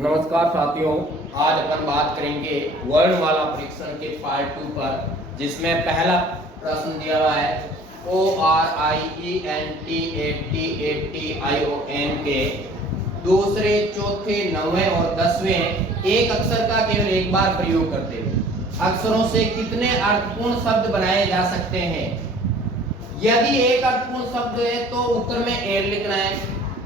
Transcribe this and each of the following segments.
नमस्कार साथियों, आज अपन बात करेंगे वर्णमाला परीक्षण के पार्ट 2 पर, जिसमें पहला प्रश्न दिया हुआ है ORIENTATATION के दूसरे, चौथे, नौवें और 10वें एक अक्षर का केवल एक बार प्रयोग करते हैं अक्षरों से कितने अर्थपूर्ण शब्द बनाए जा सकते हैं। यदि एक अर्थपूर्ण शब्द है तो उत्तर में एर लिखना है,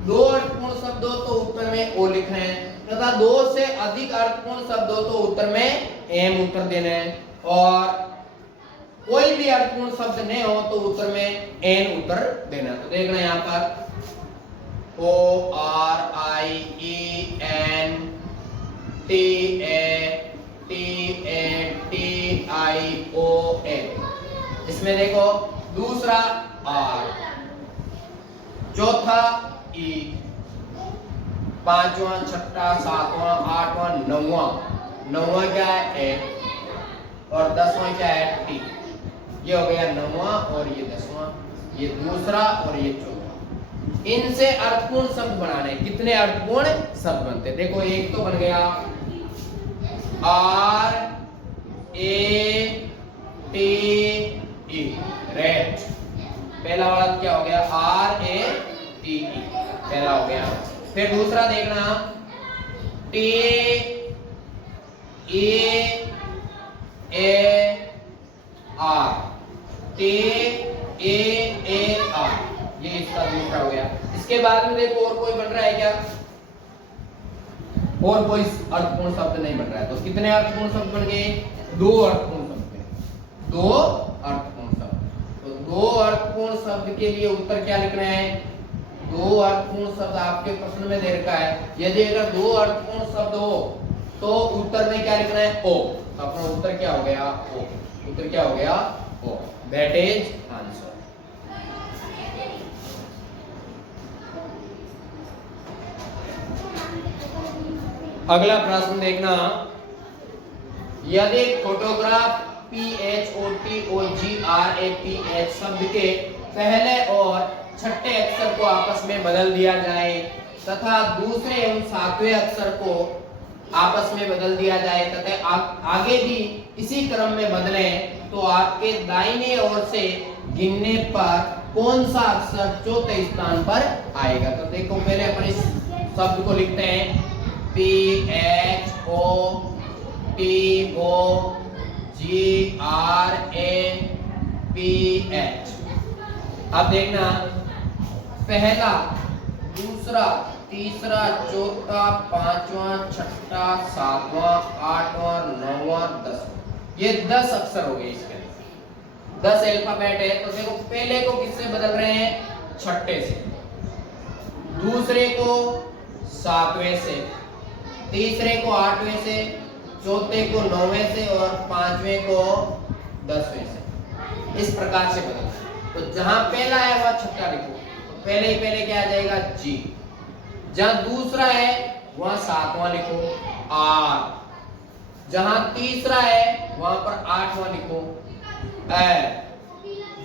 दो अर्थपूर्ण शब्द हो तो उत्तर में ओ लिखना है, तथा दो से अधिक अर्थपूर्ण शब्द हो तो उत्तर में एम उत्तर देना है, और कोई भी अर्थपूर्ण शब्द नहीं हो तो उत्तर में एन उत्तर देना है। तो देखना यहाँ पर ORIENTATATION, इसमें देखो दूसरा आर, चौथा ई, पांचवा, छठा, सातवां, आठवां, नौवां क्या है ए, और 10वां क्या है टी। ये हो गया 9वां और ये 10वां, ये दूसरा और ये चौथा। इनसे अर्थपूर्ण शब्द बनाने, कितने अर्थपूर्ण शब्द बनते हैं। देखो एक तो बन गया RATE, रेट। पहला वाला क्या हो गया RATE, पहला हो गया। फिर दूसरा देखना TAAR, ये इसका दूसरा हो गया। इसके बाद में देखो और कोई बन रहा है क्या, और कोई अर्थपूर्ण शब्द नहीं बन रहा है। तो कितने अर्थपूर्ण शब्द बन गए, दो अर्थपूर्ण शब्द, दो अर्थपूर्ण शब्द। तो दो अर्थपूर्ण शब्द के लिए उत्तर क्या लिखना है, दो अर्थपूर्ण शब्द आपके प्रश्न में दे रखा है। यदि अगर दो अर्थपूर्ण शब्द हो तो उत्तर में क्या लिखना है ओ। तो अपना उत्तर क्या हो गया ओ, उत्तर क्या हो गया ओ, दैट इज आंसर। अगला प्रश्न देखना, यदि फोटोग्राफ PHOTOGRAPH शब्द के पहले और छठे अक्षर को आपस में बदल दिया जाए तथा दूसरे एवं सातवें अक्षर को आपस में बदल दिया जाए तथा आगे भी इसी क्रम में बदलें, तो आपके दाहिने ओर से गिनने पर कौन सा अक्षर चौथे स्थान पर आएगा। तो देखो पहले अपन इस शब्द को लिखते हैं PHOTOGRAPH। अब देखना पहला, दूसरा, तीसरा, चौथा, पांचवा, छठा, सातवां, आठवां, नौवां, 10वां, ये 10 अक्षर हो गए। इसके 10 अल्फाबेट है। तो देखो पहले को किससे बदल रहे हैं, छठे से, दूसरे को सातवें से, तीसरे को आठवें से, चौथे को नौवें से और पांचवें को 10वें से। इस प्रकार से बदलना है। तो जहां पहला है वह छठा लिखो, तो पहले ही पहले क्या आ जाएगा जी। जहां दूसरा है वहां सातवां लिखो आर, जहां तीसरा है वहां पर आठवां लिखो ए,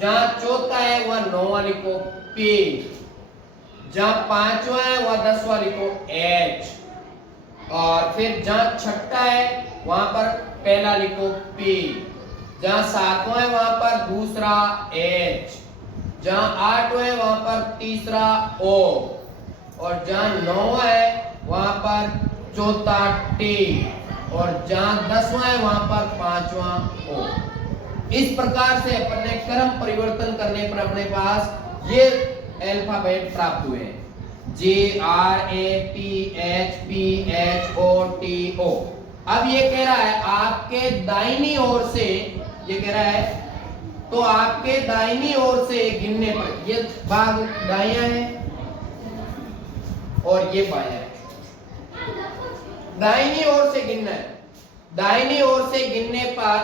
जहां चौथा है वहां नौवां लिखो पी, जहां पांचवा है वहां 10वां लिखो एच, और फिर जहां छठा है वहां पर पहला लिखो पी, जहां सातवां है वहां पर दूसरा एच, जहां आठवां है वहां पर तीसरा ओ, और जहां नौवां है वहां पर चौथा टी, और जहां 10वां है वहां पर पांचवां ओ। इस प्रकार से अपन ने क्रम परिवर्तन करने पर अपने पास ये अल्फाबेट प्राप्त हुए हैं, GRAPHPHOTO। अब ये कह रहा है आपके दाहिनी ओर से, ये कह रहा है तो आपके दाहिनी ओर से गिनने पर, ये भाग दायां है और ये बायां है, दाहिनी ओर से गिनना है। दाहिनी ओर से गिनने पर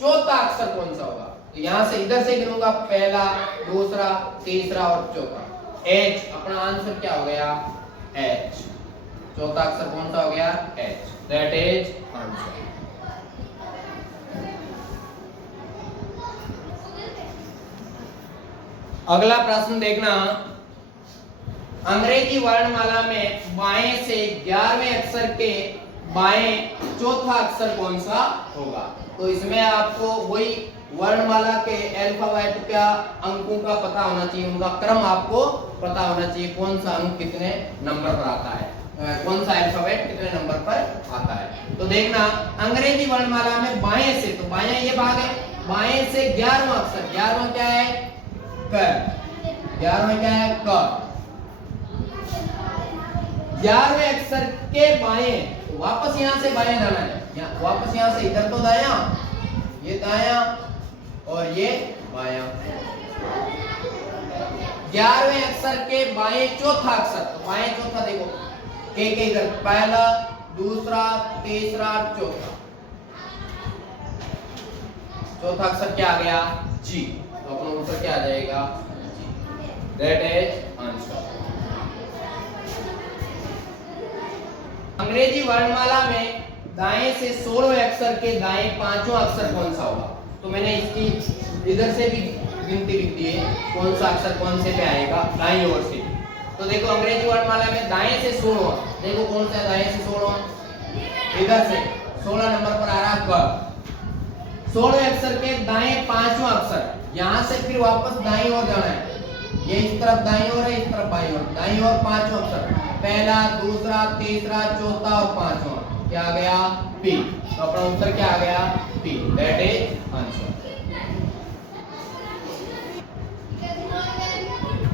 चौथा अक्षर कौन सा होगा, तो यहां से इधर से गिनूंगा, पहला, दूसरा, तीसरा और चौथा एच। अपना आंसर क्या हो गया एच, चौथा अक्षर कौन सा हो गया एच, दैट इज आंसर। अगला प्रश्न देखना, अंग्रेजी वर्णमाला में बाएं से 11वें अक्षर के बाएं चौथा अक्षर कौन सा होगा? तो इसमें आपको वही वर्णमाला के अल्फाबेट का अंकों का पता होना चाहिए, उनका क्रम आपको पता होना चाहिए, कौन सा अंक कितने नंबर पर आता है, कौन सा अल्फाबेट कितने नंबर पर आता है। तो देखना अंग्रेजी वर्णमाला में बाएं से, तो बाएं ये भाग है, बाएं से 11वां अक्षर, 11वां क्या है? क। 11वां क्या है? क। 11वें अक्षर के बाएं, वापस यहां से बाएं जाना है, वापस यहां से इधर तो दाया, ये दाया और ये बाया। 11वें अक्षर के बाएं चौथा अक्षर, तो बाएं चौथा देखो के इधर पहला, दूसरा, तीसरा, चौथा, चौथा अक्षर क्या आ गया? जी। तो अपना उत्तर क्या आ जाएगा? जी। That is answer. अंग्रेजी वर्णमाला में दाएं से 16वें अक्षर के दाएं 5वां अक्षर कौन सा होगा? तो मैंने इसकी इधर से भी गिनती लिख दी है, कौन सा अक्षर कौन से पे आएगा, दाईं ओर से। तो देखो अंग्रेजी वर्णमाला में दाएं से 16वां, देखो कौन सा है दाएं से 16वां? इधर से 16 नंबर पर आ रहा क। 16वें अक्षर के दाएं 5वां अक्षर, यहां से फिर वापस दाईं ओर जाना है, ये इस तरफ दाईं ओर है, इस तरफ बाईं ओर, दाईं ओर 5वां अक्षर, पहला, दूसरा, तीसरा, चौथा और 5वां, क्या आ गया? पी। तो अपना उत्तर क्या आ गया? पी। That is answer.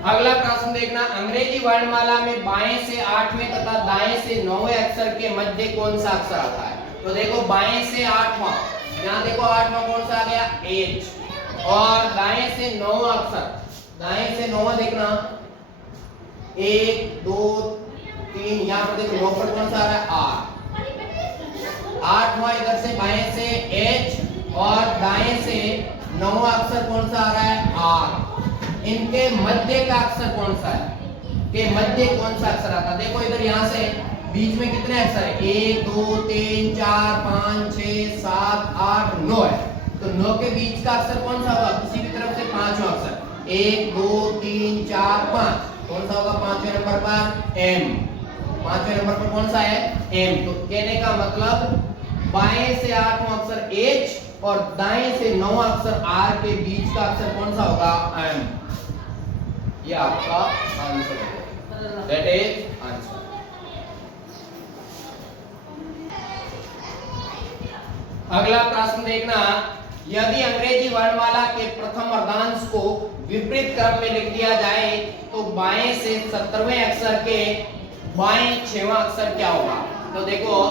अगला प्रश्न देखना, अंग्रेजी वर्णमाला में बाएं से 8वें तथा दाएं से 9वें अक्षर के मध्य कौन सा अक्षर आता है? तो देखो बाएं से 8वां, यहाँ देखो 8वां कौन सा आ गया? एच। और दाएं से 9वां अक्षर, दाएं से 9वां देखना 1 2 3, यहाँ पर देखो 9 पर कौन सा आ रहा है? आर। 8वां इधर से बाएं से एच और दाएं से 9वां अक्षर कौन सा आ रहा है? आर। इनके मध्य का अक्षर कौन सा है? के मध्य कौन सा अक्षर आता है? देखो इधर यहाँ से बीच में कितने अक्षर है? 1 2 3 4 5 6 7 8 9 है। तो 9 के बीच का अक्षर कौन सा होगा? किसी भी तरफ से 5वां अक्षर, 1 2 3 4 5, कौन सा होगा 5वें नंबर पर? एम। 5वें नंबर पर कौन सा है? एम। तो कहने का मतलब बाएं से 8वां अक्षर एच और दाएं से 9वां अक्षर आर के बीच का अक्षर कौन सा होगा? एम। ये आपका आंसर है। That is answer. अगला प्रश्न देखना, यदि अंग्रेजी वर्णमाला के प्रथम अर्धांश को विपरीत क्रम में लिख दिया जाए तो बाएं से 17वें अक्षर के बाएं 6वां अक्षर क्या होगा? तो देखो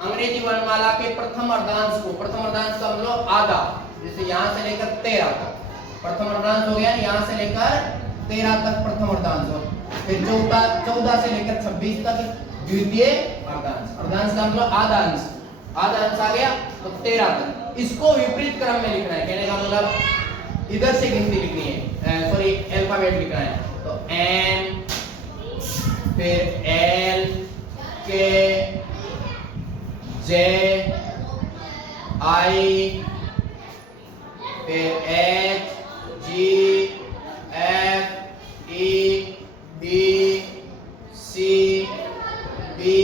अंग्रेजी वर्णमाला के प्रथम अर्धांश को, प्रथम अर्धांश का मतलब आधा, जैसे यहां से लेकर 13 तक प्रथम अर्धांश हो गया, यहां से लेकर 13 तक प्रथम अर्धांश हो, फिर 14 से लेकर 26 तक द्वितीय अर्धांश, अर्धांश का मतलब आधा अंश, आधा अंश आ गया तो 13 तक। इसको विपरीत क्रम में लिखना है, कहने का मतलब इधर से गिनती लिखनी है, सॉरी अल्फाबेट लिखना है। तो एन, फिर एल, के, जे, आई, फिर एच, जी, एफ, ई, बी, सी, बी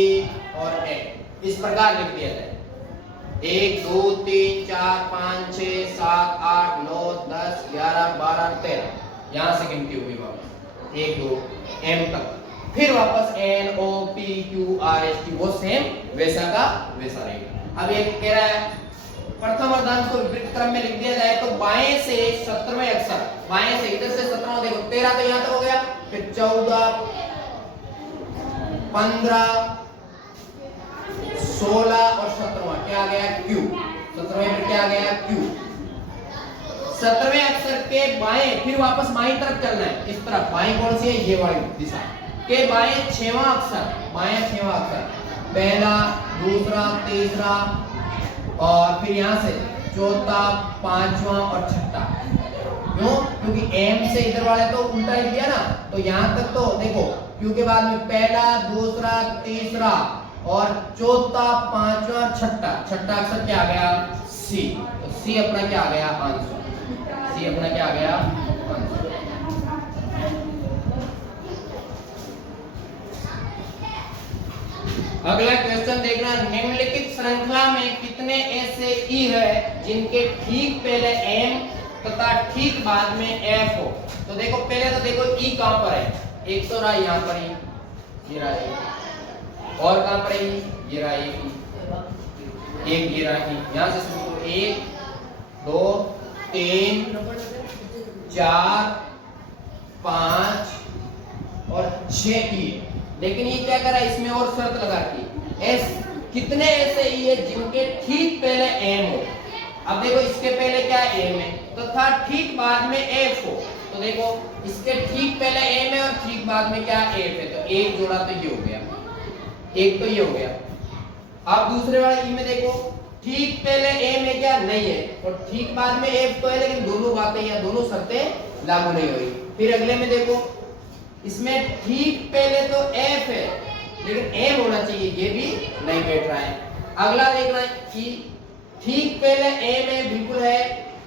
और ए, इस प्रकार लिख दिया जाए। 1 2 3 4 5 6 7 8 9 10 11 12 13, यहां से गिनती हुई वापस 1 2 एम तक, फिर वापस N O P Q R S T, वो सेम वैसा का वैसा रहेगा। अब ये कह रहा है प्रथम अर्धांश को विपरीत क्रम में लिख दिया जाए तो बाएं से 17वें अक्षर, बाएं से इधर से 17वां, देखो 13 तो यहां तक हो गया, फिर 14 15 16 और 17वां क्या आ गया? क्यू। 17वें पर क्या आ गया? क्यू। 17वें अक्षर के बाएं, फिर वापस बाएं तरफ चलना है, इस तरफ बाएं कौन सी है? ये वाली दिशा के बाएं 6वां अक्षर, बाएं 6वां अक्षर, पहला, दूसरा, तीसरा और फिर यहां से चौथा, 5वां और 6ठा। क्यों? क्योंकि एम से इधर वाले तो उल्टा लिख दिया ना, तो यहां तक तो देखो क्यू के बाद में पहला, दूसरा, तीसरा और चौथा, 5वां, 6ठा, 6ठा अक्षर क्या आ गया? सी। तो सी अपना क्या आ गया? आंसर। सी अपना क्या आ गया? आंसर। अगला क्वेश्चन देखना, निम्नलिखित श्रृंखला में कितने ऐसे ई है जिनके ठीक पहले एम तथा ठीक बाद में एफ हो। तो देखो पहले तो देखो ई कहां पर है, एक तो रहा यहां पर ही, ये रहा है, और कहां पर है ये रहा है, एक ये रहा है, यहां से शुरू करो, 1 2 3 4 5 और 6 ई। लेकिन ये क्या कर रहा है, इसमें और शर्त लगा दी, एस कितने ऐसे ई है जिनके ठीक पहले एम हो। अब देखो इसके पहले क्या एम है तथा ठीक बाद में एफ हो, तो देखो इसके ठीक पहले एम है और ठीक बाद में क्या एफ है, तो एक जोड़ा तो ये हो गया, एक तो ये हो गया। अब दूसरे वाले ई में देखो ठीक पहले एम है क्या, नहीं है, और ठीक बाद में एफ तो है, लेकिन दोनों बातें या दोनों शर्तें लागू नहीं हो रही। फिर अगले में देखो इसमें ठीक पहले तो एफ है लेकिन एम होना चाहिए, ये भी नहीं बैठ रहा है। अगला देखना है कि ठीक पहले एम है बिल्कुल है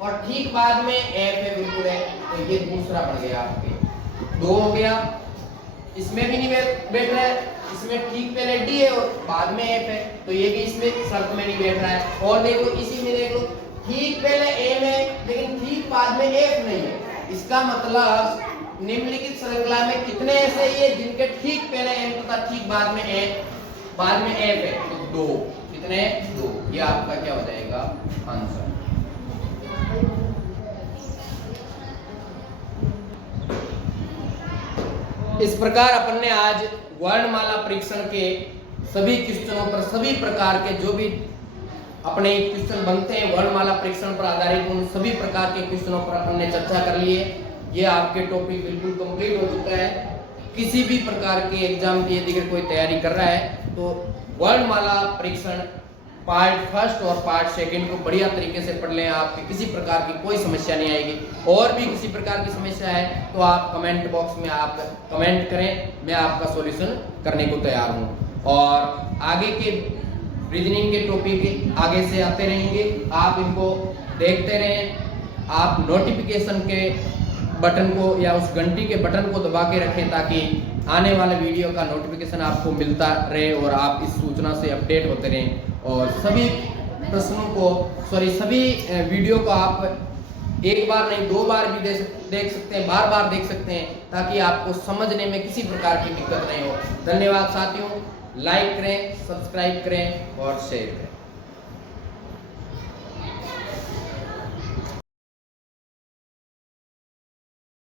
और ठीक बाद में एफ है बिल्कुल है, तो ये दूसरा बन गया आपके, 2 हो गया। इसमें भी नहीं बैठ रहा है, इसमें ठीक पहले डी है और बाद में एफ है, तो ये भी इसमें शर्त में नहीं बैठ रहा है। और देखो इसी में देखो ठीक पहले एम है लेकिन ठीक बाद में एफ नहीं है, इसका मतलब निम्नलिखित श्रृंखला में कितने ऐसे ये जिनके ठीक पहले एम तथा ठीक बाद में एफ है, तो 2, कितने 2, ये आपका क्या हो जाएगा आंसर। इस प्रकार अपन ने आज वर्णमाला परीक्षण के सभी क्वेश्चनों पर, सभी प्रकार के जो भी अपने क्वेश्चन बनते हैं वर्णमाला परीक्षण पर आधारित, उन सभी प्रकार के क्वेश्चनों पर अपन ने चर्चा कर ली है। ये आपके टॉपिक बिल्कुल कंप्लीट हो चुका है। किसी भी प्रकार के एग्जाम की यदि कोई तैयारी कर रहा है तो वर्णमाला परीक्षण पार्ट फर्स्ट और पार्ट सेकंड को बढ़िया तरीके से पढ़ लें, आपके किसी प्रकार की कोई समस्या नहीं आएगी। और भी किसी प्रकार की समस्या है तो आप कमेंट बॉक्स में आप कमेंट करें, मैं आपका सॉल्यूशन करने को तैयार हूँ। और आगे के रीजनिंग के टॉपिक आगे से आते रहेंगे, आप इनको देखते रहें। आप नोटिफिकेशन के बटन को या उस घंटी के बटन को दबा के रखें ताकि आने वाले वीडियो का नोटिफिकेशन आपको मिलता रहे और आप इस सूचना से अपडेट होते रहें। और सभी प्रश्नों को सभी वीडियो को आप एक बार नहीं 2 बार भी देख सकते हैं, बार बार देख सकते हैं, ताकि आपको समझने में किसी प्रकार की दिक्कत नहीं हो। धन्यवाद साथियों, लाइक करें, सब्सक्राइब करें और शेयर करें।